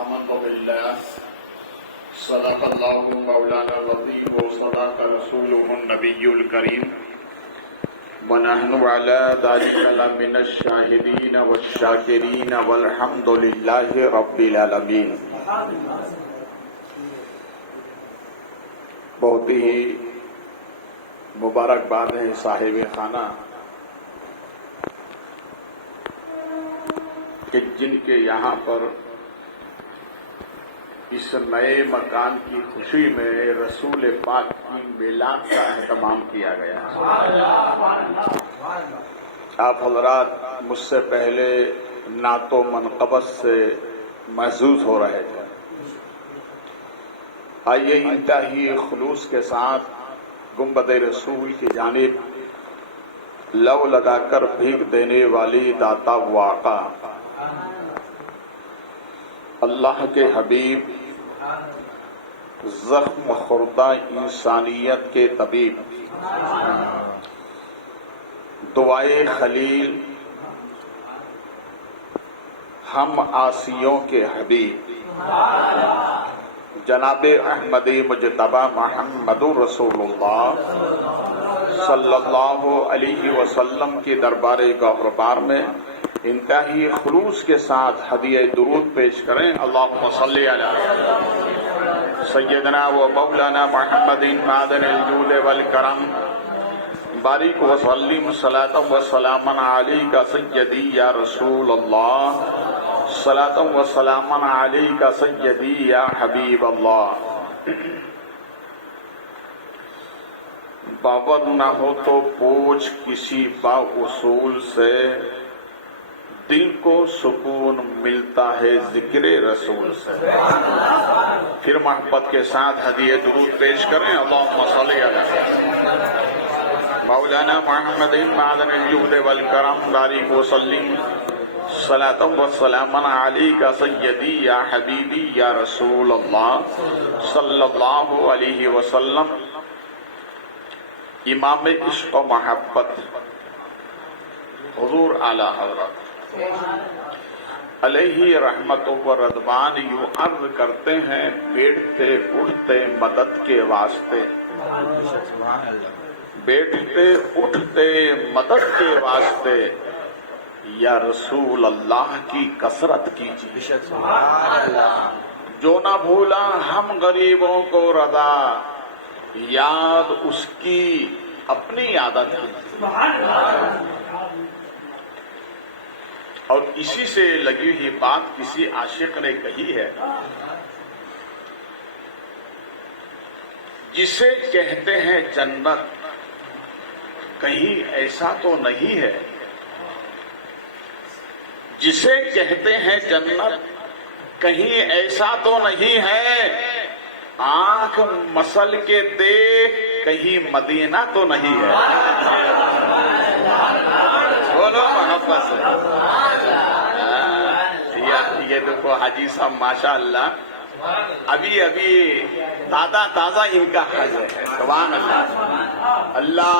آمنت باللہ صدق اللہ مولانا العظیم وصدق رسولہ النبی الکریم ونحن علی ذلک لمن الشاہدین والشاکرین والحمد للہ رب العالمین۔ بہت ہی مبارکباد ہے صاحب خانہ کہ جن کے یہاں پر اس نئے مکان کی خوشی میں رسول پاک کی میلاد کا اہتمام کیا گیا۔ آپ حضرات مجھ سے پہلے نعت و منقبت سے محظوظ ہو رہے تھے، آئیے انتہائی خلوص کے ساتھ گنبد رسول کی جانب لو لگا کر بھیگ دینے والی داتا و آقا اللہ کے حبیب، زخم خوردہ انسانیت کے طبیب، دعائے خلیل، ہم آسیوں کے حبیب جناب احمدی مجتبی محمد رسول اللہ صلی اللہ علیہ وسلم کی دربار گہربار میں انتہائی خلوص کے ساتھ ہدیہ درود پیش کریں۔ اللہم صلی علی سیدنا و مولانا محمد معدن الجود والکرم، بارک وسلم صلاۃ و سلاما علیک سیدی یا رسول اللہ، صلاۃ و سلاما علیک سیدی یا حبیب اللہ۔ باور نہ ہو تو پوچھ کسی با اصول سے، دل کو سکون ملتا ہے ذکر رسول سے۔ پھر محبت کے ساتھ ہدیہ درود پیش کریں۔ اللہم صلی علی مولانا محمد معدن الجود والکرم، بارک وسلم صلاۃ و سلاما علیک سیدی یا حبیبی یا رسول اللہ صلی اللہ علیہ وسلم۔ امام عشق و محبت حضور اعلی حضرت علیہ رحمت و رضوان یوں عرض کرتے ہیں، بیٹھتے اٹھتے مدد کے واسطے، بیٹھتے اٹھتے مدد کے واسطے یا رسول اللہ کی کثرت کیجیے، جو نہ بھولا ہم غریبوں کو رضا، یاد اس کی اپنی عادت ہے۔ اور اسی سے لگی ہوئی بات کسی عاشق نے کہی ہے، جسے کہتے ہیں جنت کہیں ایسا تو نہیں ہے، جسے کہتے ہیں جنت کہیں ایسا تو نہیں ہے، آنکھ مسل کے دیکھ کہیں مدینہ تو نہیں ہے۔ بولو محبت سے۔ یہ دیکھو حاجی صاحب ماشاءاللہ ابھی تازہ ان کا حج ہے۔ سبحان اللہ۔ اللہ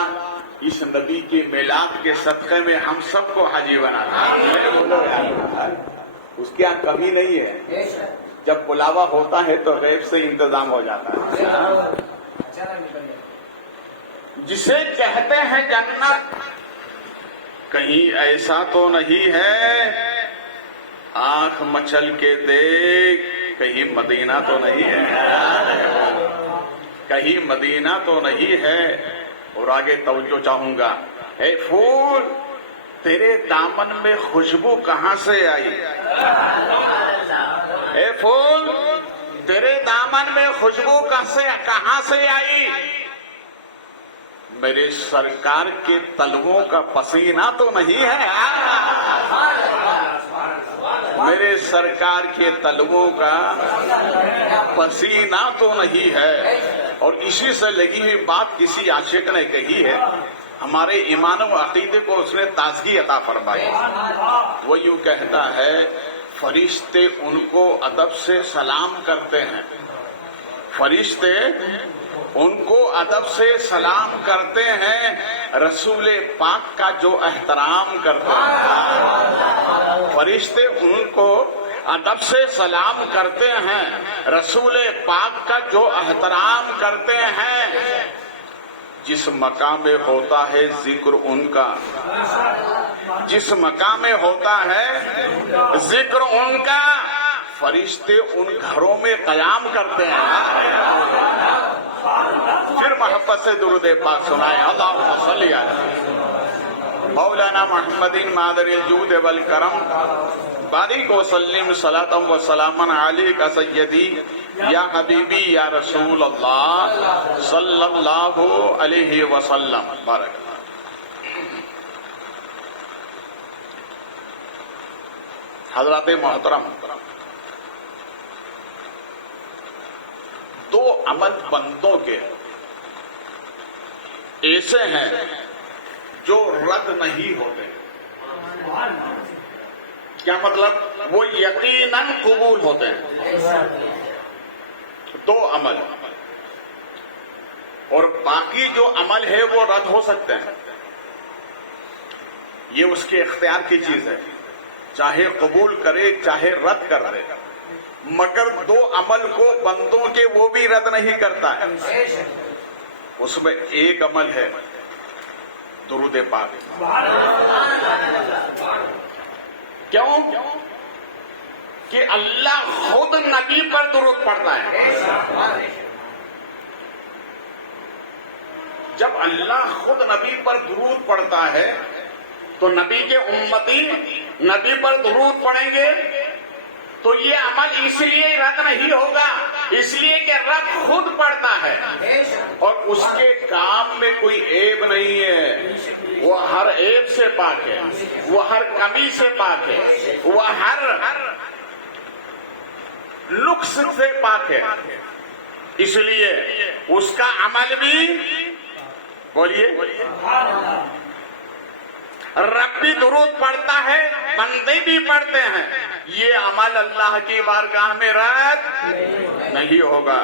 اس نبی کے میلاد کے صدقے میں ہم سب کو حاجی بنانا ہے۔ اس کی یہاں کمی نہیں ہے، جب بلاوا ہوتا ہے تو غیب سے انتظام ہو جاتا ہے۔ جسے کہتے ہیں جنت کہیں ایسا تو نہیں ہے، آنکھ مچل کے دیکھ کہیں مدینہ تو نہیں ہے، کہیں مدینہ تو نہیں ہے۔ اور آگے توجہ چاہوں گا، اے پھول تیرے دامن میں خوشبو کہاں سے آئی، اے پھول تیرے دامن میں خوشبو کہاں سے آئی، میرے سرکار کے تلووں کا پسینہ تو نہیں ہے، میرے سرکار کے تلووں کا پسینہ تو نہیں ہے۔ اور اسی سے لگی ہوئی بات کسی عاشق نے کہی ہے، ہمارے ایمان و عقیدے کو اس نے تازگی عطا فرمائی۔ وہ یوں کہتا ہے، فرشتے ان کو ادب سے سلام کرتے ہیں، فرشتے ان کو ادب سے سلام کرتے ہیں، رسول پاک کا جو احترام کرتے ہیں، فرشتے ان کو ادب سے سلام کرتے ہیں، رسول پاک کا جو احترام کرتے ہیں، جس مقام میں ہوتا ہے ذکر ان کا، جس مقام میں ہوتا ہے ذکر ان کا، فرشتے ان گھروں میں قیام کرتے ہیں۔ پھر محبت سے درود پاک سنائیں، اللہم صلی علی مولانا محمد مادر الجود والکرم، بارک وسلم صلاۃ و سلاما علیک سیدی یا حبیبی یا رسول اللہ صلی اللہ علیہ وسلم۔ بارک اللہ۔ حضرات محترم، دو عمل بندوں کے ایسے ہیں جو رد نہیں ہوتے۔ کیا مطلب؟ وہ یقیناً قبول ہوتے ہیں۔ دو عمل، اور باقی جو عمل ہے وہ رد ہو سکتے ہیں، یہ اس کے اختیار کی چیز ہے، چاہے قبول کرے چاہے رد کر دے، مگر دو عمل کو بندوں کے وہ بھی رد نہیں کرتا ہے۔ اس میں ایک عمل ہے درود پاک۔ کیوں؟ کہ اللہ خود نبی پر درود پڑھتا ہے۔ جب اللہ خود نبی پر درود پڑھتا ہے تو نبی کے امتی نبی پر درود پڑھیں گے تو یہ عمل اس لیے رد نہیں ہوگا، اس لیے کہ رب خود پڑھتا ہے اور اس کے کام میں کوئی عیب نہیں ہے، وہ ہر عیب سے پاک ہے، وہ ہر کمی سے پاک ہے، وہ ہر نقص سے پاک ہے، اس لیے اس کا عمل بھی، بولیے، رب بھی درود پڑھتا ہے، بندے بھی پڑھتے ہیں، یہ عمل اللہ کی بارگاہ میں رد نہیں ہوگا۔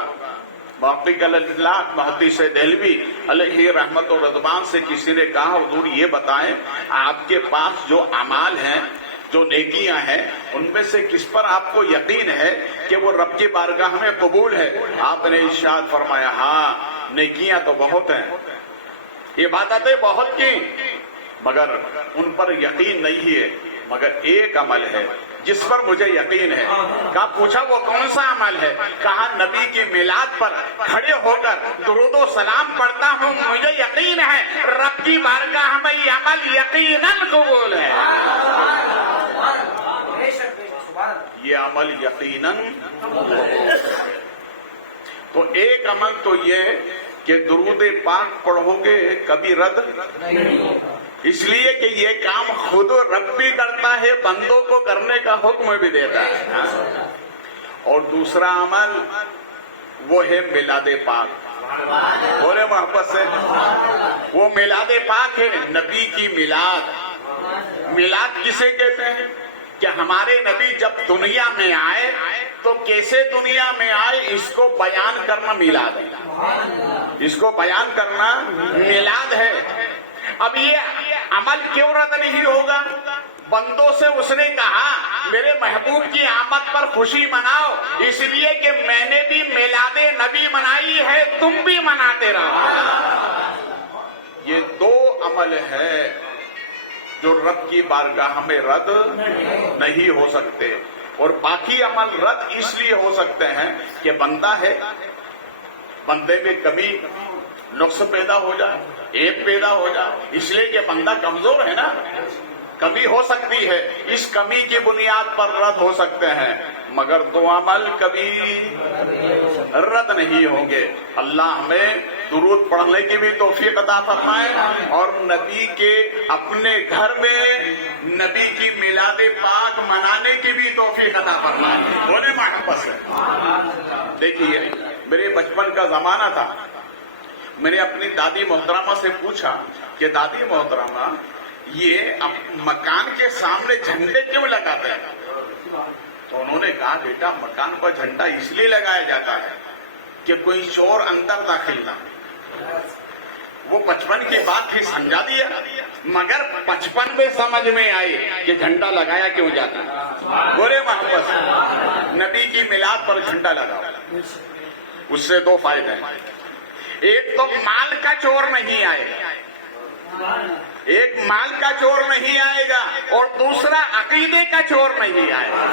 باقی اللہ محدث دہلوی علیہ رحمت و رضوان سے کسی نے کہا حضور یہ بتائیں آپ کے پاس جو اعمال ہیں، جو نیکیاں ہیں، ان میں سے کس پر آپ کو یقین ہے کہ وہ رب کی بارگاہ میں قبول ہے؟ آپ نے ارشاد فرمایا ہاں نیکیاں تو بہت ہیں، عبادتیں بہت کی، مگر ان پر یقین نہیں ہے، مگر ایک عمل ہے جس پر مجھے یقین ہے۔ کہا پوچھا وہ کون سا عمل ہے؟ کہا نبی کی میلاد پر کھڑے ہو کر درود و سلام پڑھتا ہوں، مجھے یقین ہے رب کی بارگاہ میں یہ عمل یقیناً قبول ہے، یہ عمل یقیناً۔ تو ایک عمل تو یہ کہ درود پاک پڑھو گے کبھی رد نہیں، اس لیے کہ یہ کام خود رب بھی کرتا ہے، بندوں کو کرنے کا حکم بھی دیتا ہے۔ اور دوسرا عمل وہ ہے میلاد پاک، بولے محبت سے، وہ میلاد پاک ہے، نبی کی میلاد۔ میلاد کسے کہتے ہیں؟ کہ ہمارے نبی جب دنیا میں آئے تو کیسے دنیا میں آئے اس کو بیان کرنا میلاد ہے، اس کو بیان کرنا میلاد ہے۔ اب یہ عمل کیوں رد نہیں ہوگا؟ بندوں سے اس نے کہا میرے محبوب کی آمد پر خوشی مناؤ، اس لیے کہ میں نے بھی میلاد نبی منائی ہے، تم بھی مناتے رہو۔ یہ دو عمل ہے جو رب کی بارگاہ میں رد نہیں ہو سکتے، اور باقی عمل رد اس لیے ہو سکتے ہیں کہ بندہ ہے، بندے میں کمی نقص پیدا ہو جائے، عیب پیدا ہو جائے، اس لیے کہ بندہ کمزور ہے نا، کمی ہو سکتی ہے، اس کمی کی بنیاد پر رد ہو سکتے ہیں، مگر دو عمل کبھی رد نہیں ہوں گے۔ اللہ ہمیں درود پڑھنے کی بھی توفیق عطا فرمائے اور نبی کے اپنے گھر میں نبی کی میلاد پاک منانے کی بھی توفیق عطا فرمائے، بولے محبت سے۔ دیکھیے میرے بچپن کا زمانہ تھا، میں نے اپنی دادی محترمہ سے پوچھا کہ دادی محترمہ یہ مکان کے سامنے جھنڈے کیوں لگاتے ہیں؟ تو انہوں نے کہا بیٹا مکان پر جھنڈا اس لیے لگایا جاتا ہے کہ کوئی چور اندر داخل نہ، وہ 55 کی بات پھر سمجھا دیا، مگر 55 میں سمجھ میں آئی کہ جھنڈا لگایا کیوں جاتا ہے؟ بولے محبت سے نبی کی میلاد پر جھنڈا لگاؤ، اس سے دو فائدے ہیں، ایک تو مال کا چور نہیں آئے گا، ایک مال کا چور نہیں آئے گا، اور دوسرا عقیدے کا چور نہیں آئے گا۔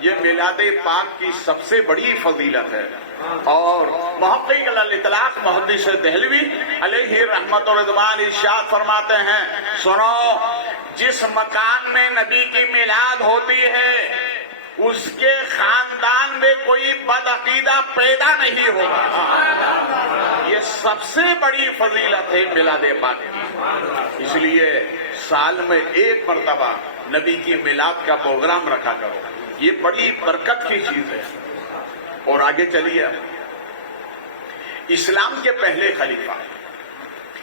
یہ میلاد پاک کی سب سے بڑی فضیلت ہے۔ اور محقق الاطلاق محدث دہلوی علیہ رحمت و رضوان ارشاد فرماتے ہیں، سنو، جس مکان میں نبی کی میلاد ہوتی ہے اس کے خاندان میں کوئی بدعقیدہ پیدا نہیں ہوگا۔ یہ سب سے بڑی فضیلت ہے میلاد پاک کی، اس لیے سال میں ایک مرتبہ نبی کی میلاد کا پروگرام رکھا کرو، یہ بڑی برکت کی چیز ہے۔ اور آگے چلیے، اسلام کے پہلے خلیفہ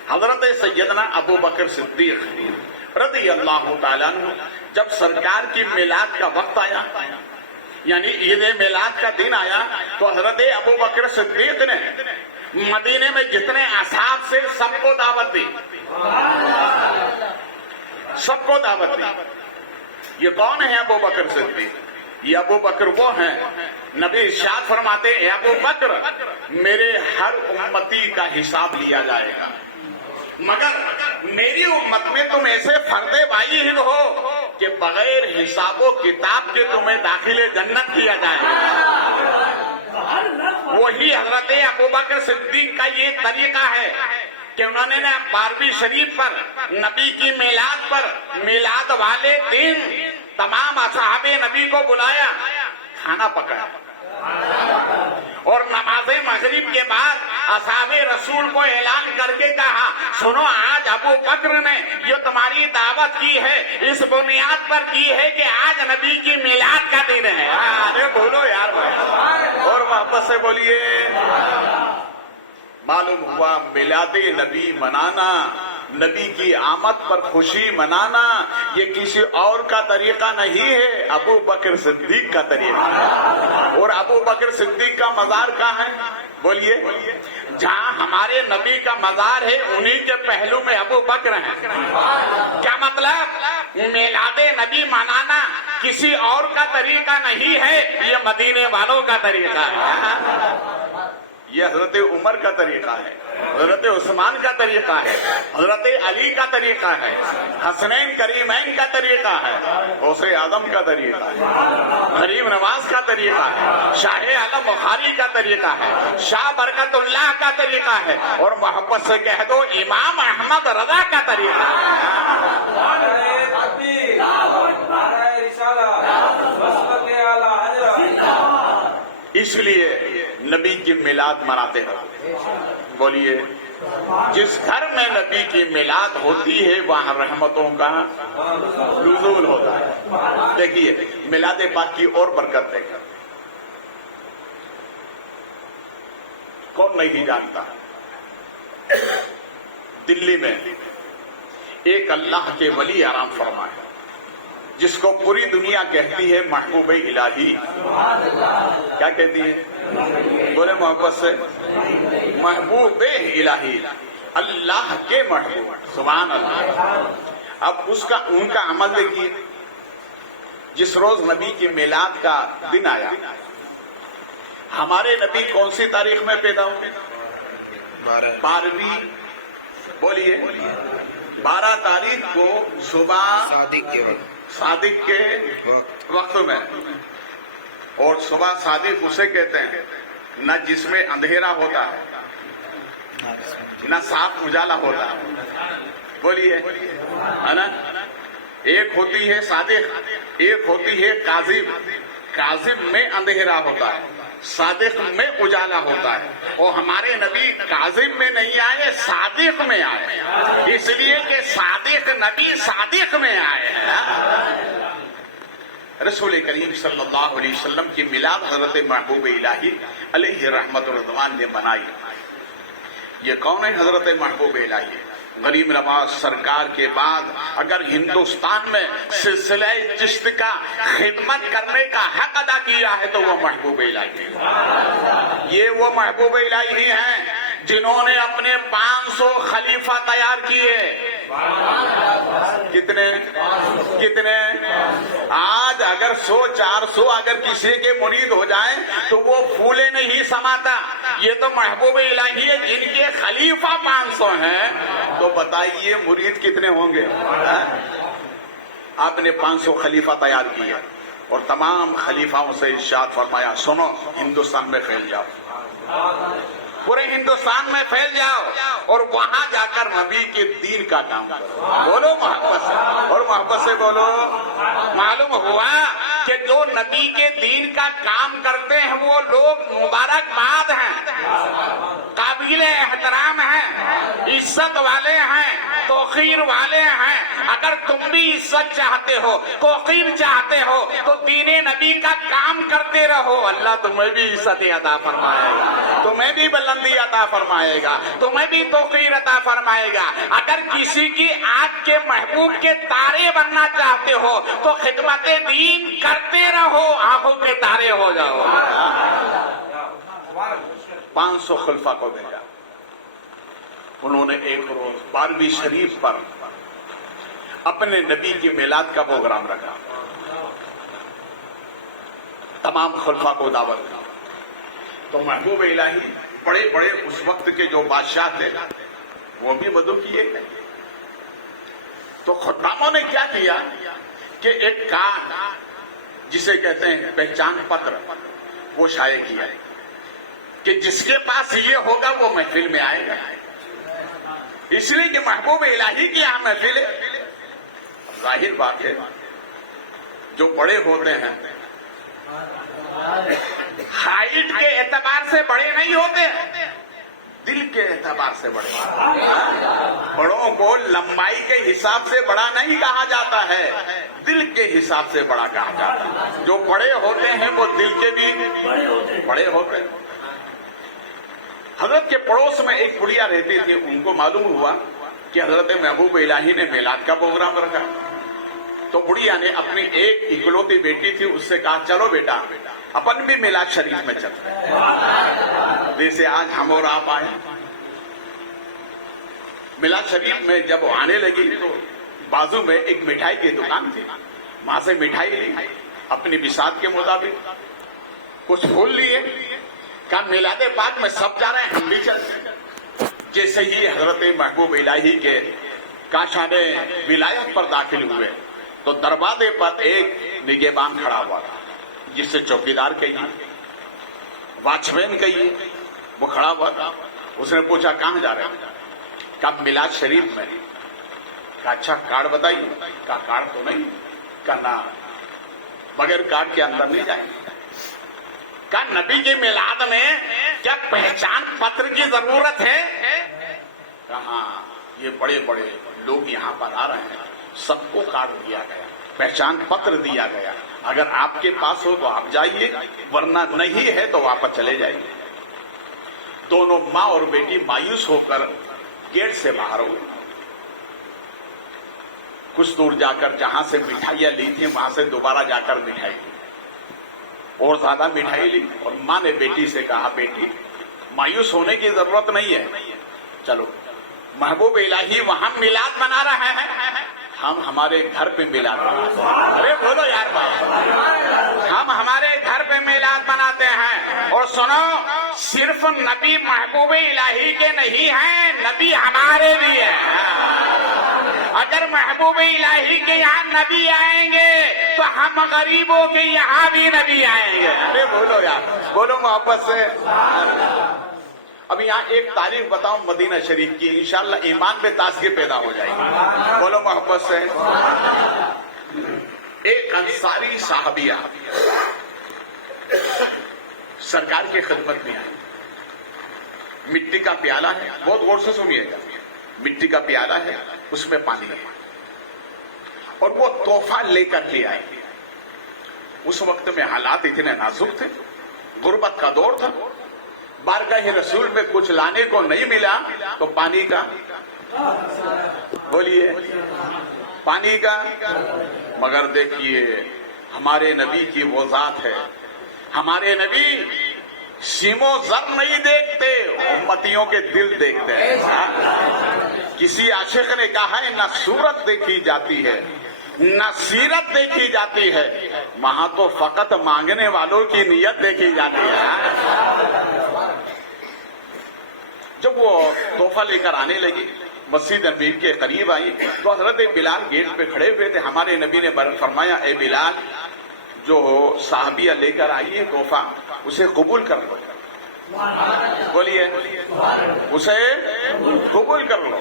حضرت سیدنا ابو بکر صدیق رضی اللہ تعالیٰ عنہ، جب سرکار کی میلاد کا وقت آیا، یعنی عید میلاد کا دن آیا، تو حضرت ابو بکر صدیق نے مدینے میں جتنے اصحاب سے سب کو دعوت دی، سب کو دعوت دی۔ یہ کون ہے ابو بکر صدیق؟ یہ ابو بکر وہ ہیں، نبی ارشاد فرماتے ہیں، ابو بکر میرے ہر امتی کا حساب لیا جائے گا، مگر میری امت میں تم ایسے فرد واحد ہو کہ بغیر حساب و کتاب کے تمہیں داخل جنت کیا جائے گا۔ وہی حضرت ابو بکر صدیق کا یہ طریقہ ہے کہ انہوں نے 12ویں شریف پر نبی کی میلاد پر میلاد والے دن تمام اصحاب نبی کو بلایا، کھانا پکایا، اور نماز مغرب کے بعد اصحاب رسول کو اعلان کر کے کہا، سنو، آج ابو بکر نے جو تمہاری دعوت کی ہے اس بنیاد پر کی ہے کہ آج نبی کی میلاد کا دن ہے۔ ارے بولو یار بھائی، اور واپس سے بولیے۔ معلوم ہوا میلاد نبی منانا، نبی کی آمد پر خوشی منانا، یہ کسی اور کا طریقہ نہیں ہے، ابو بکر صدیق کا طریقہ ہے۔ اور ابو بکر صدیق کا مزار کہاں ہے؟ بولیے۔ جہاں ہمارے نبی کا مزار ہے انہی کے پہلو میں ابو بکر ہیں۔ کیا مطلب؟ میلاد نبی منانا کسی اور کا طریقہ نہیں ہے، یہ مدینے والوں کا طریقہ ہے۔ یہ حضرت عمر کا طریقہ ہے، حضرت عثمان کا طریقہ ہے، حضرت علی کا طریقہ ہے، حسنین کریمین کا طریقہ ہے، غوث اعظم کا طریقہ ہے، غریب نواز کا طریقہ ہے، شاہ عالم بخاری کا طریقہ ہے، شاہ برکت اللہ کا طریقہ ہے، اور محبت سے کہہ دو امام احمد رضا کا طریقہ ہے۔ اس لیے نبی کی میلاد مناتے ہیں۔ بولیے، جس گھر میں نبی کی میلاد ہوتی ہے وہاں رحمتوں کا نزول ہوتا ہے۔ دیکھیے میلاد پاک کی اور برکت دیکھیں، کون نہیں جانتا، دلی میں ایک اللہ کے ولی آرام فرما ہے جس کو پوری دنیا کہتی ہے محبوب الہی۔ کیا کہتی ہے؟ بولے محبت سے، محبوب الہی، اللہ کے محبوب، سبحان اللہ۔ اب ان کا عمل دیکھیے، جس روز نبی کی میلاد کا دن آیا، ہمارے نبی کون سی تاریخ میں پیدا ہوئے؟ 12ویں، بولیے، 12 تاریخ کو صبح صادق کے وقت میں، اور صبح صادق اسے کہتے ہیں نہ جس میں اندھیرا ہوتا ہے نہ صاف اجالا ہوتا ہے۔ بولیے، ہے نا؟ ایک ہوتی ہے صادق، ایک ہوتی ہے کاذب۔ کاذب میں اندھیرا ہوتا ہے، صادق میں اجالا ہوتا ہے، اور ہمارے نبی کاذب میں نہیں آئے، صادق میں آئے، اس لیے کہ صادق نبی صادق میں آئے۔ رسول کریم صلی اللہ علیہ وسلم کی میلاد حضرت محبوب الہی علیہ رحمت الرضوان نے بنائی۔ یہ کون ہے حضرت محبوب الہی؟ غریب نواز سرکار کے بعد اگر ہندوستان میں سلسلہ چشت کا خدمت کرنے کا حق ادا کیا ہے تو وہ محبوب الہی ہے۔ یہ وہ محبوب الہی ہیں جنہوں نے اپنے 500 خلیفہ تیار کیے. کتنے آج اگر 100-400 اگر کسی کے مرید ہو جائیں تو وہ پھولے نہیں سماتا. یہ تو محبوب الہی ہے جن کے خلیفہ 500 ہیں، تو بتائیے مرید کتنے ہوں گے؟ آپ نے 500 خلیفہ تیار کیے اور تمام خلیفاؤں سے ارشاد فرمایا سنو ہندوستان میں پھیل جاؤ، پورے ہندوستان میں پھیل جاؤ اور وہاں جا کر نبی کے دین کا کام کرو. بولو محبت سے، اور محبت سے بولو. معلوم ہوا کہ جو نبی کے دین کا کام کرتے ہیں وہ لوگ مبارکباد ہیں، قابل احترام ہیں، عزت والے ہیں، توقیر والے ہیں. اگر تم بھی عزت چاہتے ہو، توقیر چاہتے ہو تو دین نبی کا کام کرتے رہو. اللہ تمہیں بھی عزت عطا فرمائے گا، تمہیں بھی بلندی عطا فرمائے گا، تمہیں بھی توقیر عطا فرمائے گا. اگر کسی کی آنکھ کے محبوب کے تارے بننا چاہتے ہو تو خدمت دین کرتے رہو، آنکھوں کے تارے ہو جاؤ. 500 خلفاء کو بھیجا. انہوں نے ایک روز 12ویں شریف پر اپنے نبی کی میلاد کا پروگرام رکھا. تمام خلفاء کو دعوت دی. تو محبوب الہی بڑے بڑے اس وقت کے جو بادشاہ تھے وہ بھی وضو کیے. تو خطاموں نے کیا کیا کہ ایک کارڈ جسے کہتے ہیں پہچان پتر وہ شائع کیا کہ جس کے پاس یہ ہوگا وہ محفل میں آئے گا. اس لیے کہ محبوب الہی کی یہاں محفل ہے. ظاہر بات ہے جو بڑے ہوتے ہیں ہائٹ کے اعتبار سے بڑے نہیں ہوتے، دل کے اعتبار سے بڑے. بڑوں کو لمبائی کے حساب سے بڑا نہیں کہا جاتا ہے، دل کے حساب سے بڑا کہا جاتا ہے. جو بڑے ہوتے ہیں وہ دل کے بھی بڑے ہوتے ہیں. حضرت کے پڑوس میں ایک بڑھیا رہتی تھی. ان کو معلوم ہوا کہ حضرت محبوب الہی نے میلاد کا پروگرام رکھا. تو بڑھیا نے اپنی ایک اکلوتی بیٹی تھی، اس سے کہا چلو بیٹا اپن بھی میلاد شریف میں چلتے ہیں، جیسے آج ہم اور آپ آئے. میلاد شریف میں جب وہ آنے لگی تو بازو میں ایک مٹھائی کی دکان تھی، وہاں سے مٹھائی لی اپنی بساط کے مطابق، کچھ پھول لیے. کہا میلاد پاک میں سب جا رہے ہیں ہم بھی چلتے ہیں. جیسے ہی حضرت محبوب الہی کے کاشانے ولایت پر داخل ہوئے تو دروازے پر ایک نگہبان کھڑا ہوا تھا، جس سے چوکیدار کہیے، واچ مین کہیے، وہ کھڑا ہوا تھا. اس نے پوچھا کہاں جا رہے ہیں؟ کہا میلاد شریف میں. کہا اچھا کارڈ بتائیے. کہا کارڈ تو نہیں. کہا نہ بغیر کارڈ کے اندر نہیں جائیں. کہا نبی کے میلاد میں کیا پہچان پتر کی ضرورت ہے؟ کہا یہ بڑے بڑے لوگ یہاں پر آ رہے ہیں، سب کو کارڈ دیا گیا، پہچان پتر دیا گیا. اگر آپ کے پاس ہو تو آپ جائیے، ورنہ نہیں ہے تو واپس چلے جائیے. دونوں ماں اور بیٹی مایوس ہو کر گیٹ سے باہر ہوئے. کچھ دور جا کر جہاں سے مٹھائیاں لی تھی وہاں سے دوبارہ جا کر مٹھائی لی اور زیادہ مٹھائی لی. اور ماں نے بیٹی سے کہا بیٹی مایوس ہونے کی ضرورت نہیں ہے، چلو محبوب الہی وہاں میلاد منا رہے ہیں، ہم ہمارے گھر پہ میلاد مناتے ہیں. ارے بولو یار بات، ہم ہمارے گھر پہ میلاد مناتے ہیں. اور سنو صرف نبی محبوب الہی کے نہیں ہیں، نبی ہمارے بھی ہیں. اگر محبوب الہی کے یہاں نبی آئیں گے تو ہم غریبوں کے یہاں بھی نبی آئیں گے. ارے بولو یار، بولو محبت سے. اب یہاں ایک تاریخ بتاؤں مدینہ شریف کی، انشاءاللہ ایمان میں تازگی پیدا ہو جائے گی. بولو محبت سے. ایک انصاری صحابیہ سرکار کی خدمت میں آئی. مٹی کا پیالہ ہے، بہت غور سے سنیے گا. مٹی کا پیالہ ہے، اس میں پانی ہے اور وہ تحفہ لے کر کے آئے. اس وقت میں حالات اتنے نازک تھے، غربت کا دور تھا، بارگاہ رسول میں کچھ لانے کو نہیں ملا تو پانی کا، بولیے پانی کا. مگر دیکھیے ہمارے نبی کی وہ ذات ہے، ہمارے نبی سیم و زر نہیں دیکھتے، امتیوں کے دل دیکھتے ہیں۔ کسی عاشق نے کہا ہے نہ صورت دیکھی جاتی ہے نہ سیرت دیکھی جاتی ہے، وہاں تو فقط مانگنے والوں کی نیت دیکھی جاتی ہے۔ جب وہ تحفہ لے کر آنے لگی، مسجد نبی کے قریب آئی تو حضرت بلال گیٹ پہ کھڑے ہوئے تھے۔ ہمارے نبی نے فرمایا اے بلال، جو صحابیہ لے کر آئی ہے تحفہ اسے قبول کر لو۔ بولیے، اسے قبول کر لو۔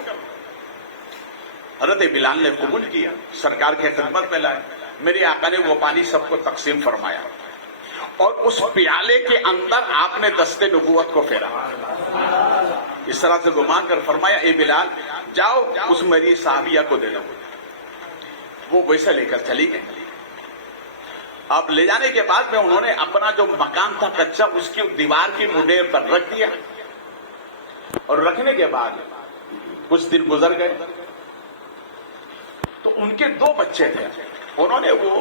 حضرت بلال نے قبول کیا، سرکار کے خدمت میں لائے۔ میرے آقا نے وہ پانی سب کو تقسیم فرمایا اور اس پیالے کے اندر آپ نے دست نبوت کو پھیرا، اس طرح سے گھما کر فرمایا اے بلال جاؤ اس میری صحابیہ کو دے دو۔ وہ ویسا لے کر چلی گئی۔ اب لے جانے کے بعد میں انہوں نے اپنا جو مکان تھا کچا اس کی دیوار کی منڈیر پر رکھ دیا، اور رکھنے کے بعد کچھ دن گزر گئے تو ان کے 2 بچے تھے۔ انہوں نے وہ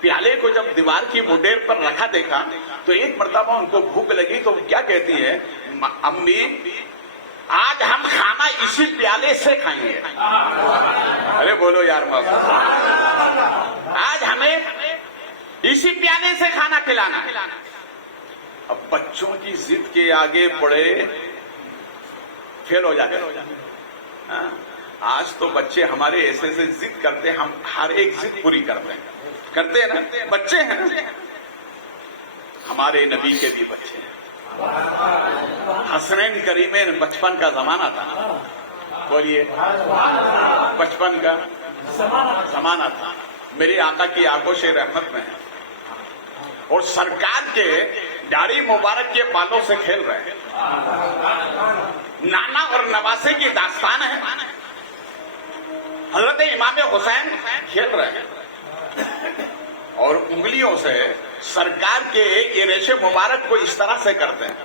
پیالے کو جب دیوار کی منڈیر پر رکھا دیکھا تو ایک مرتبہ ان کو بھوک لگی تو کیا کہتی ہے، امی آج ہم کھانا اسی پیالے سے کھائیں گے۔ ارے بولو یار بابا، آج ہمیں اسی پیالے سے کھانا کھلانا۔ اب بچوں کی ضد کے آگے بڑے فیل ہو جاتے ہیں۔ آج تو بچے ہمارے ایسے سے ضد کرتے ہیں، ہم ہر ایک ضد پوری کرتے ہیں نا، بچے ہیں نا۔ ہمارے نبی کے بھی بچے ہیں، حسنین کریمین، بچپن کا زمانہ تھا۔ بولیے، بچپن کا زمانہ تھا۔ میری آقا کی آغوش رحمت میں ہے اور سرکار کے داڑھی مبارک کے بالوں سے کھیل رہے ہیں۔ نانا اور نواسے کی داستان ہے۔ حضرت امام حسین کھیل رہے ہیں اور انگلیوں سے سرکار کے یہ ریشے مبارک کو اس طرح سے کرتے ہیں۔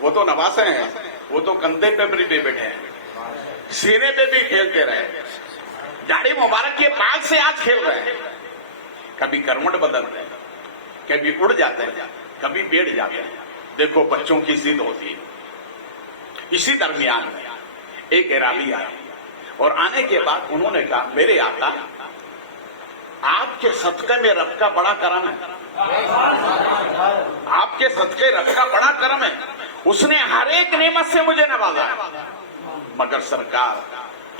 وہ تو نواسے ہیں، وہ تو کندھے پہ بھی بیٹھے ہیں، سینے پہ بھی کھیلتے رہے، داڑھی مبارک کے بال سے آج کھیل رہے ہیں۔ کبھی کرمٹ بدلتے ہیں، کبھی اڑ جاتے ہیں، کبھی بیٹھ جاتے ہیں۔ دیکھو بچوں کی ضد ہوتی ہے۔ اسی درمیان میں ایک عرابی آیا اور آنے کے بعد انہوں نے کہا میرے آقا آپ کے صدقے میں رب کا بڑا کرم ہے، آپ کے صدقے رب کا بڑا کرم ہے، اس نے ہر ایک نعمت سے مجھے نوازا ہے، مگر سرکار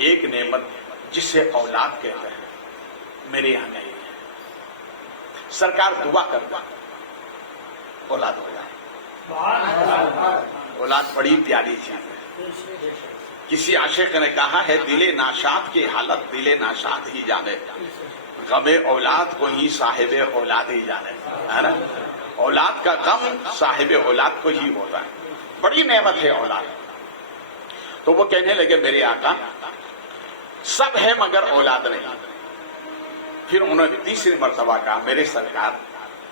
ایک نعمت جسے اولاد کہتے ہیں میرے یہاں نہیں ہے۔ سرکار دعا کرتا اولاد ہو جائے۔ اولاد بڑی پیاری چیز ہے۔ کسی عاشق نے کہا ہے دل ناشاد کی حالت دل ناشاد ہی جانے، غم اولاد کو ہی صاحب اولاد ہی جانے، ہے نا۔ اولاد کا غم صاحب اولاد کو ہی ہوتا ہے، بڑی نعمت ہے اولاد۔ تو وہ کہنے لگے میرے آقا سب ہے مگر اولاد نہیں۔ پھر انہوں نے تیسری مرتبہ کہا میرے سرکار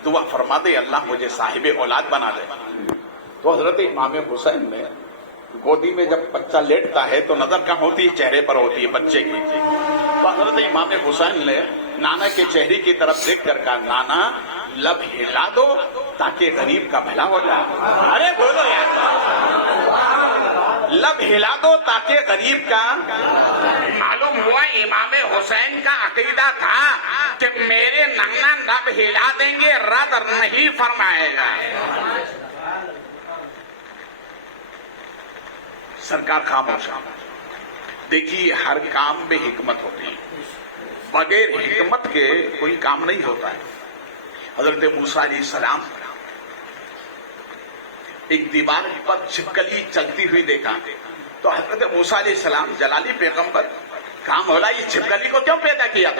دعا فرما دے اللہ مجھے صاحب اولاد بنا دے۔ تو حضرت امام حسین نے گودی میں جب بچہ لیٹتا ہے تو نظر کہاں ہوتی ہے، چہرے پر ہوتی ہے بچے کی۔ تو حضرت امام حسین نے نانا کے چہرے کی طرف دیکھ کر کہا نانا لب ہلا دو تاکہ غریب کا بھلا ہو جائے۔ ارے بولو یار، لب ہلا دو تاکہ غریب کا۔ معلوم ہوا امام حسین کا عقیدہ تھا کہ میرے نانا لب ہلا دیں گے رد نہیں فرمائے گا۔ سرکار خاموش۔ دیکھیے ہر کام میں حکمت ہوتی ہے، بغیر حکمت کے کوئی کام نہیں ہوتا ہے۔ حضرت موسیٰ علیہ السلام ایک دیوار پر چھپکلی چلتی ہوئی دیکھا تو حضرت موسیٰ علیہ السلام جلالی پیغمبر کام ہولا یہ چھپکلی کو کیوں پیدا کیا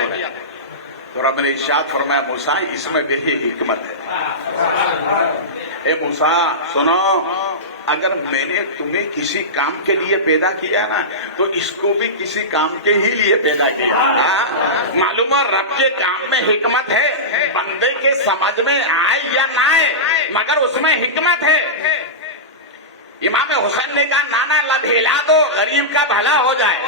تو رب نے ارشاد فرمایا موسیٰ اس میں بھی حکمت ہے۔ اے موسیٰ سنو، اگر میں نے تمہیں کسی کام کے لیے پیدا کیا نا تو اس کو بھی کسی کام کے ہی لیے پیدا کیا۔ معلوم ہے رب کے کام میں حکمت ہے، بندے کے سمجھ میں آئے یا نہ آئے مگر اس میں حکمت ہے۔ امام حسین نے کہا نانا لب ہلا دو غریب کا بھلا ہو جائے۔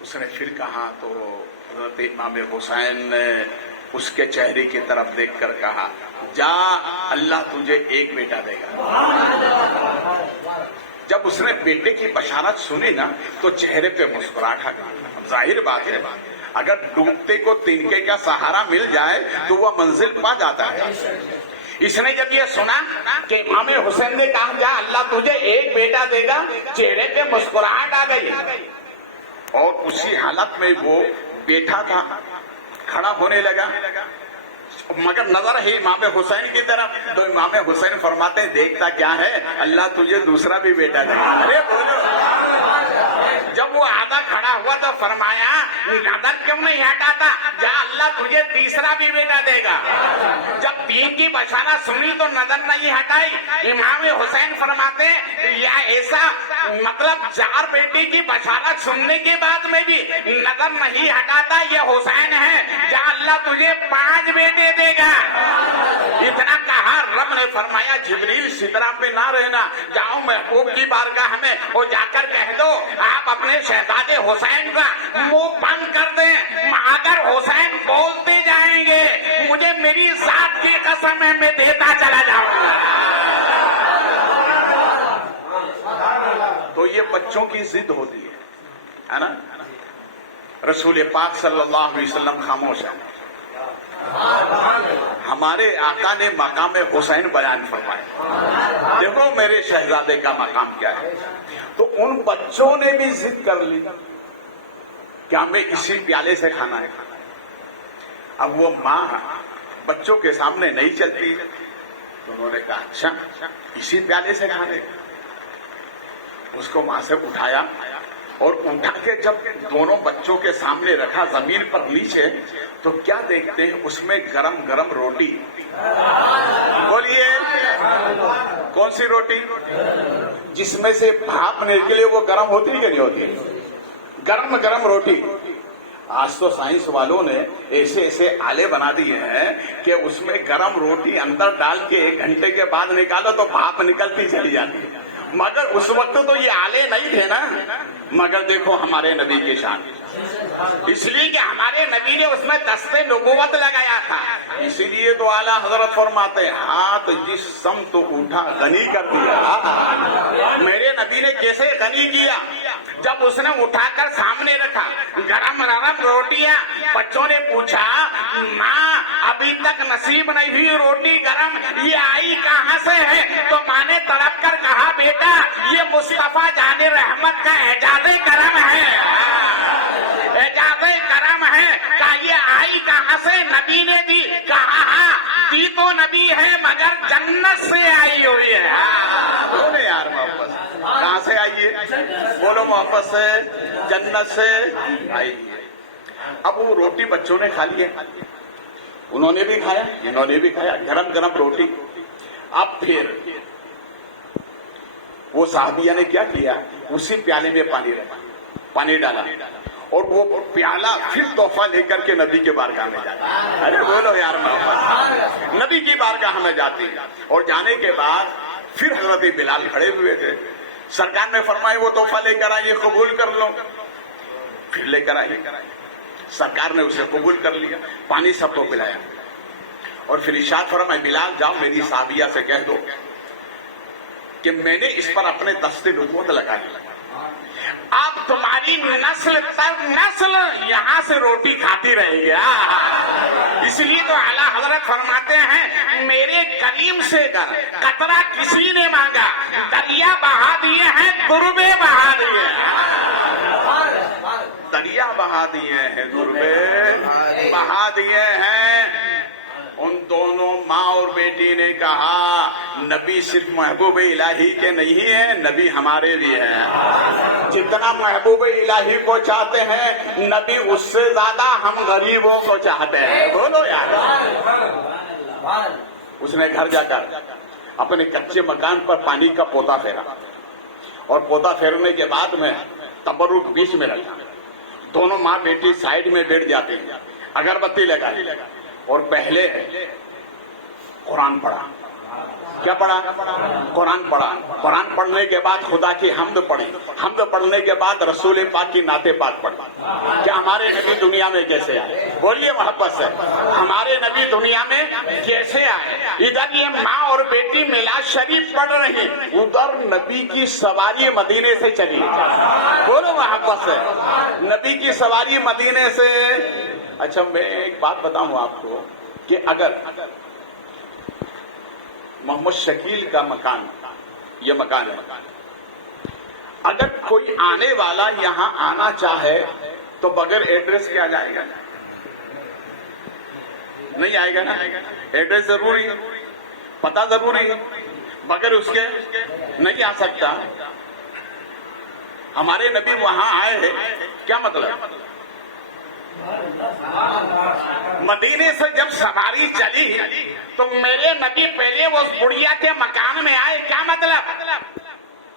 اس نے پھر کہا تو حضرت امام حسین نے اس کے چہرے کی طرف دیکھ کر کہا جا اللہ تجھے ایک بیٹا دے گا۔ جب اس نے بیٹے کی بشارت سنی نا تو چہرے پہ مسکراہٹ آ گئی۔ ظاہر بات ہے اگر ڈوبتے کو تنکے کا سہارا مل جائے تو وہ منزل پا جاتا ہے۔ اس نے جب یہ سنا کہ امام حسین نے کہا جا اللہ تجھے ایک بیٹا دے گا، چہرے پہ مسکراہٹ آ گئی، اور اسی حالت میں وہ بیٹھا تھا، کھڑا ہونے لگا، مگر نظر ہے امام حسین کی طرف، تو امام حسین فرماتے ہیں دیکھتا کیا ہے، اللہ تجھے دوسرا بھی بیٹا دے گا۔ ارے بولو، جب وہ آدھا کھڑا ہوا تو فرمایا نظر کیوں نہیں ہٹاتا، جا اللہ تجھے تیسرا بھی بیٹا دے گا۔ جب تین کی بشارت سنی تو نظر نہیں ہٹائی۔ امام حسین فرماتے یا ایسا مطلب چار بیٹی کی بشارت سننے کے بعد میں بھی نظر نہیں ہٹاتا، یہ حسین ہے، جا اللہ تجھے 5 بیٹے دے گا۔ اتنا کہا رب نے فرمایا جبریل سدرا پہ نہ رہنا، جاؤ محبوب کی بارگاہ میں اور جا کر کہہ دو آپ اپنے شہزادے حسین کا منہ بند کر دیں، اگر حسین بولتے جائیں گے مجھے میری ذات کی قسم ہے میں دیتا چلا جاؤں گا۔ تو یہ بچوں کی ضد ہوتی ہے نا۔ رسول پاک صلی اللہ علیہ وسلم خاموش ہے، ہمارے آقا نے مقام حسین بیان فرمایا، دیکھو میرے شہزادے کا مقام کیا ہے۔ تو ان بچوں نے بھی ضد کر لی کہ ہمیں اسی پیالے سے کھانا ہے۔ اب وہ ماں بچوں کے سامنے نہیں چلتی، تو انہوں نے کہا اچھا اسی پیالے سے کھانے۔ اس کو ماں سے اٹھایا اور اٹھا کے جب دونوں بچوں کے سامنے رکھا زمین پر نیچے، تو کیا دیکھتے ہیں اس میں گرم گرم روٹی۔ بولیے کون سی روٹی؟ جس میں سے بھاپ نکلے وہ گرم ہوتی ہے کہ نہیں ہوتی؟ گرم گرم روٹی۔ آج تو سائنس والوں نے ایسے ایسے آلے بنا دیے ہیں کہ اس میں گرم روٹی اندر ڈال کے 1 گھنٹے کے بعد نکالو تو بھاپ نکلتی چلی جاتی ہے، مگر اس وقت تو یہ آلے نہیں تھے نا۔ مگر دیکھو ہمارے نبی کی شان، اس لیے کہ ہمارے نبی نے اس میں دست نبوت لگایا تھا، اسی لیے تو اعلیٰ حضرت فرماتے ہاتھ جس سمت اٹھا غنی کر دیا۔ میرے نبی نے کیسے غنی کیا؟ جب اس نے اٹھا کر سامنے رکھا گرم گرم روٹیاں، بچوں نے پوچھا ماں ابھی تک نصیب نہیں ہوئی روٹی گرم، یہ آئی کہاں سے ہے؟ تو ماں نے تڑپ کر کہا بیٹا یہ مصطفیٰ جان رحمت کا اعجاز کرم ہے، اعجاز کرم ہے۔ کہا یہ آئی کہاں سے؟ نبی نے دی۔ کہا ہاں دی تو نبی ہے مگر جنت سے آئی ہوئی ہے۔ بولے یار محبت کہاں سے آئی ہے؟ بولو محبت سے، جنت سے آئی ہے۔ اب وہ روٹی بچوں نے کھا لی ہے، انہوں نے بھی کھایا، انہوں نے بھی کھایا گرم گرم روٹی۔ اب پھر وہ صحابیہ نے کیا کیا؟ اسی پیالے میں پانی ڈالا اور وہ پیالہ پھر تحفہ لے کر کے نبی کے بارگاہ میں جاتا۔ ارے بولو یار محمد، نبی کی بارگاہ میں جاتی، اور جانے کے بعد پھر حضرت بلال کھڑے ہوئے تھے، سرکار نے فرمایا وہ تحفہ لے کر آئیے قبول کر لو، پھر لے کر آئیے۔ سرکار نے اسے قبول کر لیا، پانی سب کو پلایا، اور پھر ارشاد فرمایا بلال جاؤ میری صحابیہ سے کہہ دو کہ میں نے اس پر اپنے دست نبوت لگا لی، اب تمہاری نسل تر نسل یہاں سے روٹی کھاتی رہے گی۔ اس لیے تو اعلیٰ حضرت فرماتے ہیں میرے کریم سے گر قطرہ کسی نے مانگا، دریا بہا دیے ہیں تربے بہا دیے ہیں، دریا بہا دیے ہیں تربے بہا دیے ہیں۔ ان دونوں ماں اور بیٹی نے کہا نبی صرف محبوب الہی کے نہیں ہیں، نبی ہمارے بھی ہیں، جتنا محبوب الہی کو چاہتے ہیں نبی اس سے زیادہ ہم غریبوں کو چاہتے ہیں۔ بولو یار۔ اس نے گھر جا کر اپنے کچے مکان پر پانی کا پوتا پھیرا، اور پوتا پھیرنے کے بعد میں تبرک بیچ میں رکھا، دونوں ماں بیٹی سائیڈ میں بیٹھ جاتی ہیں، اگربتی لگائی، اور پہلے قرآن پڑھا۔ کیا پڑھا؟ قرآن پڑھا۔ قرآن پڑھنے کے بعد خدا کی حمد پڑھی، حمد پڑھنے کے بعد رسول پاک کی نعت پاک پڑھی کہ ہمارے نبی دنیا میں کیسے آئے۔ بولیے محبت سے، ہمارے نبی دنیا میں کیسے آئے۔ ادھر یہ ماں اور بیٹی میلاد شریف پڑھ رہی، ادھر نبی کی سواری مدینے سے چلی، بولو محبت سے، نبی کی سواری مدینے سے۔ اچھا میں ایک بات بتاؤں آپ کو کہ اگر محمد شکیل کا مکان، یہ مکان ہے، اگر کوئی آنے والا یہاں آنا چاہے تو بغیر ایڈریس کے آ جائے گا؟ نہیں آئے گا نا، ایڈریس ضروری، پتہ ضروری، بغیر اس کے نہیں آ سکتا۔ ہمارے نبی وہاں آئے ہیں، کیا مطلب؟ مدینے سے جب سواری چلی تو میرے نبی پہلے اس بڑھیا کے مکان میں آئے، کیا مطلب؟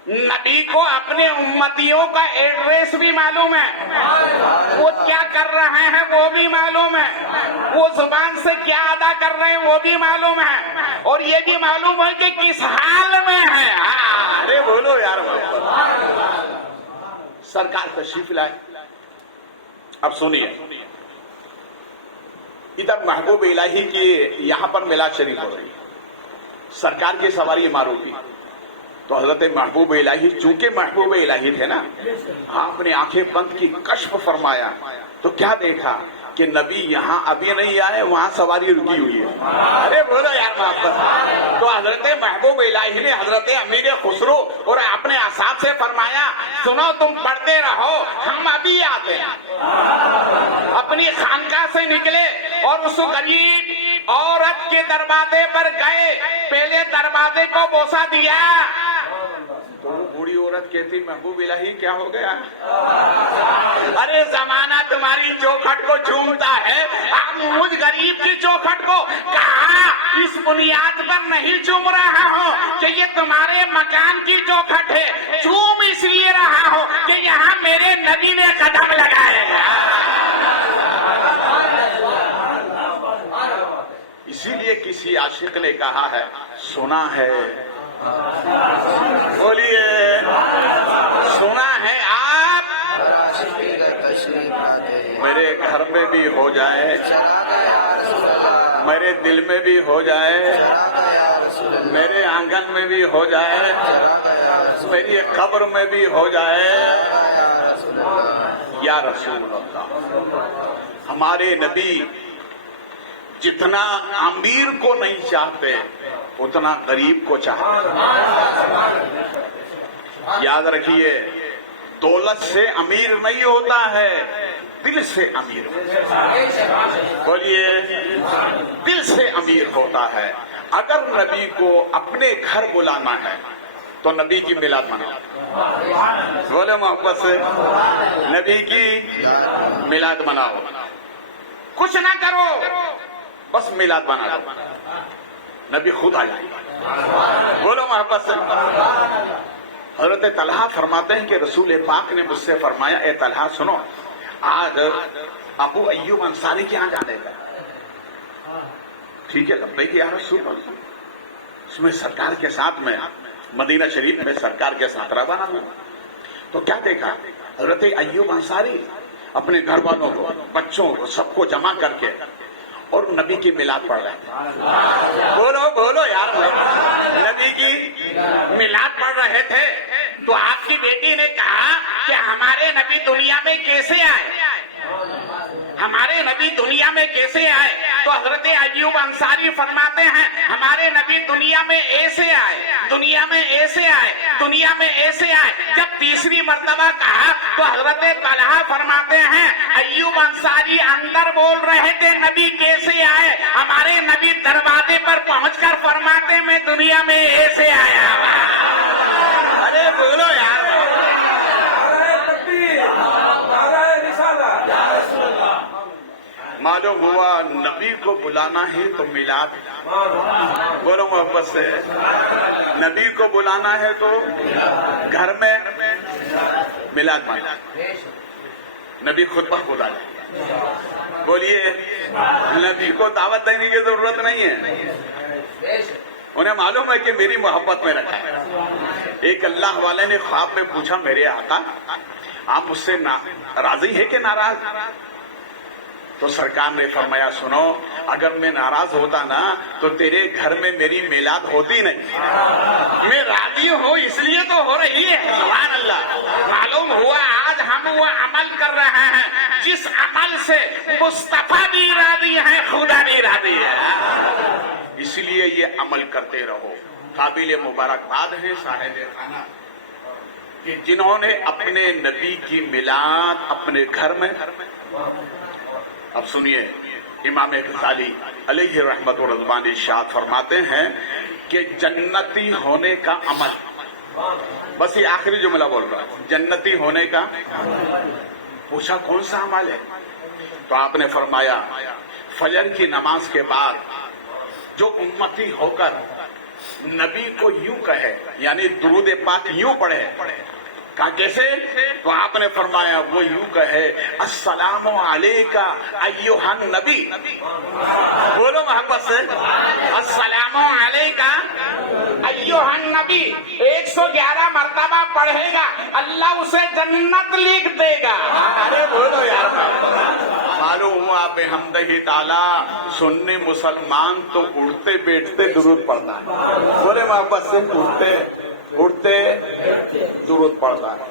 نبی کو اپنے امتیوں کا ایڈریس بھی معلوم ہے، وہ کیا کر رہے ہیں وہ بھی معلوم ہے، وہ زبان سے کیا ادا کر رہے ہیں وہ بھی معلوم ہے، اور یہ بھی معلوم ہے کہ کس حال میں ہے۔ ارے بولو یار، سرکار تشریف لائے۔ اب سنیے، ادھر محبوب الہی کی یہاں پر میلاد شریف ہو رہی، سرکار کی سواری معروفی، تو حضرت محبوب الہی چونکہ محبوب الہی تھے نا، آپ نے آنکھیں بند کی، کشف فرمایا تو کیا دیکھا کہ نبی یہاں ابھی نہیں آئے، وہاں سواری رکی ہوئی ہے۔ ارے بولو یار محبت۔ تو حضرت محبوب الہی نے حضرت امیر خسرو اور اپنے اصحاب سے فرمایا، سنو تم پڑھتے رہو، ہم ابھی آتے ہیں۔ اپنی خانقاہ سے نکلے اور اس غریب عورت کے دروازے پر گئے، پہلے دروازے کو بوسہ دیا تو وہ بوڑھی عورت کہتی، محبوب الہی کیا ہو گیا؟ ارے زمانہ تمہاری چوکھٹ کو چومتا ہے، آپ مجھ غریب کی چوکھٹ کو، کہا اس بنیاد پر نہیں چوم رہا ہوں کہ یہ تمہارے مکان کی چوکھٹ ہے، چوم اس لیے رہا ہوں کہ یہاں میرے نبی نے قدم لگائے۔ اسی لیے کسی عاشق نے کہا ہے، سنا ہے، بولیے، سنا ہے آپ میرے گھر میں بھی ہو جائے، میرے دل میں بھی ہو جائے، میرے آنگن میں بھی ہو جائے، میری قبر میں بھی ہو جائے، یا رسول اللہ۔ ہمارے نبی جتنا امیر کو نہیں چاہتے اتنا غریب کو چاہتے۔ یاد رکھیے، دولت سے امیر نہیں ہوتا ہے، دل سے امیر ہوتا ہے۔ بولیے، دل سے امیر ہوتا ہے۔ اگر نبی کو اپنے گھر بلانا ہے تو نبی کی میلاد مناؤ، بولے محبت سے، نبی کی میلاد مناؤ، کچھ نہ کرو، بس میلاد بنا دو، نبی خود آ جائے گا، بولو محبت سے۔ حضرت طلحہ فرماتے ہیں کہ رسول پاک نے مجھ سے فرمایا، اے طلحہ سنو، آج ابو ایوب انصاری کے یہاں جانے کا۔ ٹھیک ہے، لبیک یا رسول اللہ۔ اس میں سرکار کے ساتھ میں مدینہ شریف میں سرکار کے ساتھ روانہ ہوا تو کیا دیکھا، حضرت ایوب انصاری اپنے گھر والوں کو، بچوں کو، سب کو جمع کر کے اور نبی کی میلاد پڑھ رہے تھے۔ بولو بولو یار، نبی کی میلاد پڑھ رہے تھے تو آپ کی بیٹی نے کہا کہ ہمارے نبی دنیا میں کیسے آئے، ہمارے نبی دنیا میں کیسے آئے؟ تو حضرت ایوب انصاری فرماتے ہیں، ہمارے نبی دنیا میں ایسے آئے، دنیا میں ایسے آئے، دنیا میں ایسے آئے۔ جب تیسری مرتبہ کہا تو حضرت طلحہ فرماتے ہیں، ایوب انصاری اندر بول رہے تھے نبی کیسے آئے، ہمارے نبی دروازے پر پہنچ کر فرماتے میں دنیا میں ایسے آیا۔ ارے بولو یار، معلوم ہوا نبی کو بلانا ہے تو میلاد، بولو محبت سے، نبی کو بلانا ہے تو گھر میں میلاد مانا، نبی خود بخود آ جائے۔ بولیے، نبی کو دعوت دینے کی ضرورت نہیں ہے، انہیں معلوم ہے کہ میری محبت میں رکھا ہے۔ ایک اللہ والے نے خواب میں پوچھا، میرے آقا آپ مجھ سے راضی ہے کہ ناراض؟ تو سرکار نے فرمایا، سنو، اگر میں ناراض ہوتا نا تو تیرے گھر میں میری میلاد ہوتی نہیں. میں راضی ہوں اس لیے تو ہو رہی ہے. سبحان اللہ. معلوم ہوا آج ہم وہ عمل کر رہے ہیں جس عمل سے مصطفیٰ بھی راضی ہیں، خدا بھی راضی ہے. اس لیے یہ عمل کرتے رہو. قابل مبارکباد ہے صاحب خانہ کہ جنہوں نے اپنے نبی کی میلاد اپنے گھر میں. اب سنیے، امام غزالی علیہ رحمت و رضوان ارشاد فرماتے ہیں کہ جنتی ہونے کا عمل، بس یہ آخری جملہ بول رہا ہے، جنتی ہونے کا. پوچھا کون سا عمل ہے؟ تو آپ نے فرمایا فجر کی نماز کے بعد جو امتی ہو کر نبی کو یوں کہے، یعنی درود پاک یوں پڑھے. کہا کیسے؟ تو آپ نے فرمایا وہ یوں کہے السلام علیکہ ایھا النبی. بولو محبت سے، السلام علیکہ ایھا النبی. 111 مرتبہ پڑھے گا، اللہ اسے جنت لکھ دے گا. ارے بولو یار. معلوم ہوا بحمدہ تعالی سنی مسلمان تو اٹھتے بیٹھتے درود پڑھتا ہے. بولے محبت سے، اٹھتے درود پڑھتا ہے.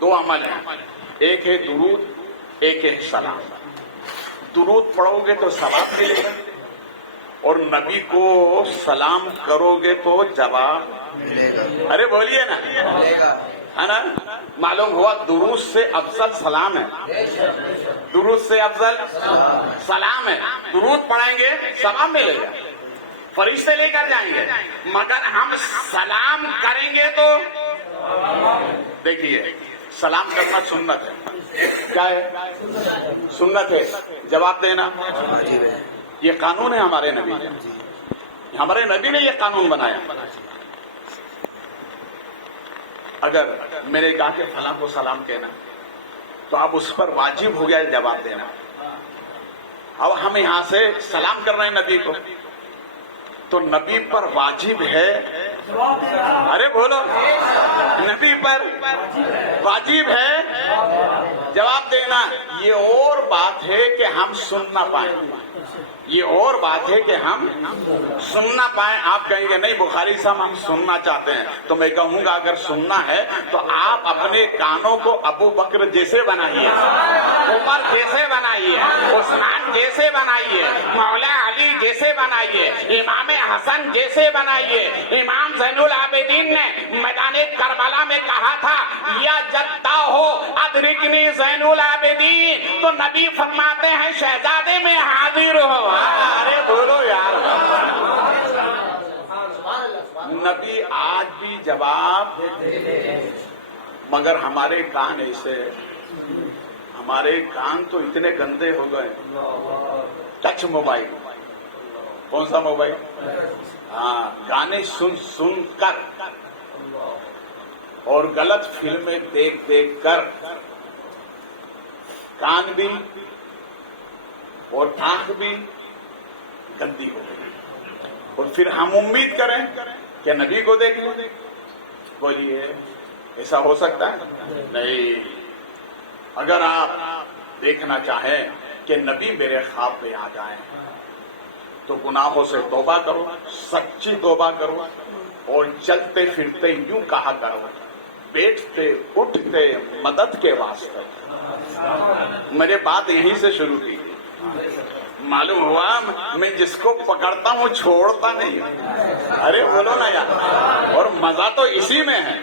دو عمل ہیں، ایک ہے درود، ایک ہے سلام. درود پڑھو گے تو ثواب ملے گا، اور نبی کو سلام کرو گے تو جواب ملے گا. ارے بولیے نا، ہے نا. معلوم ہوا درود سے افضل سلام ہے. درود سے افضل سلام ہے. درود پڑھیں گے ثواب ملے گا، فرشتے لے کر جائیں گے. مگر ہم سلام کریں گے تو دیکھیے، سلام کرنا سنت ہے. کیا ہے؟ سنت ہے. جواب دینا یہ قانون ہے ہمارے نبی نے. ہمارے نبی نے یہ قانون بنایا. اگر میں نے کہا کہ فلاں کو سلام کہنا تو اب اس پر واجب ہو گیا جواب دینا. اب ہم یہاں سے سلام کر رہے ہیں نبی کو، تو نبی پر واجب ہے. ارے بولو، نبی پر واجب ہے جواب دینا. یہ اور بات ہے کہ ہم سن نہ پائیں. یہ اور بات ہے کہ ہم سننا پائیں. آپ کہیں گے نہیں بخاری صاحب ہم سننا چاہتے ہیں، تو میں کہوں گا اگر سننا ہے تو آپ اپنے کانوں کو ابو بکر جیسے بنائیے، عمر جیسے بنائیے، عثمان جیسے بنائیے، مولا علی جیسے بنائیے، امام حسن جیسے بنائیے. امام زین العابدین نے میدان کربلا میں کہا تھا یا جدہ ہو ادرکنی زین العابدین، تو نبی فرماتے ہیں شہزادے میں حاضر ہو. ارے بولو یار. نبی آج بھی جواب، مگر ہمارے کان ایسے، ہمارے کان تو اتنے گندے ہو گئے. Touch mobile. کون سا موبائل؟ ہاں، گانے سن سن کر اور غلط فلمیں دیکھ دیکھ کر کان بھی اور آنکھ بھی گندی ہو گئی. اور پھر ہم امید کریں کہ نبی کو دیکھ لیں. بولیے ایسا ہو سکتا ہے؟ نہیں. اگر آپ دیکھنا چاہیں کہ نبی میرے خواب میں آ جائیں تو گناہوں سے توبہ کرو، سچی توبہ کرو، اور چلتے پھرتے یوں کہا کرو بیٹھتے اٹھتے مدد کے واسطے. میں نے بات یہیں سے شروع کی. معلوم ہوا میں جس کو پکڑتا ہوں چھوڑتا نہیں. ارے بولو نا یار. اور مزہ تو اسی میں ہے،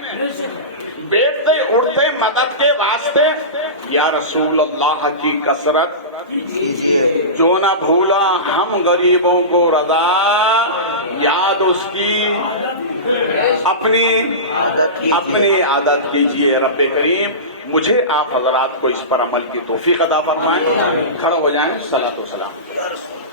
بیٹھتے اٹھتے مدد کے واسطے. یا رسول اللہ کی کثرت جو نہ بھولا ہم غریبوں کو رضا، یاد اس کی اپنی عادت کیجئے. رب کریم مجھے آپ حضرات کو اس پر عمل کی توفیق عطا فرمائیں. کھڑا ہو جائیں. صلاۃ و سلام.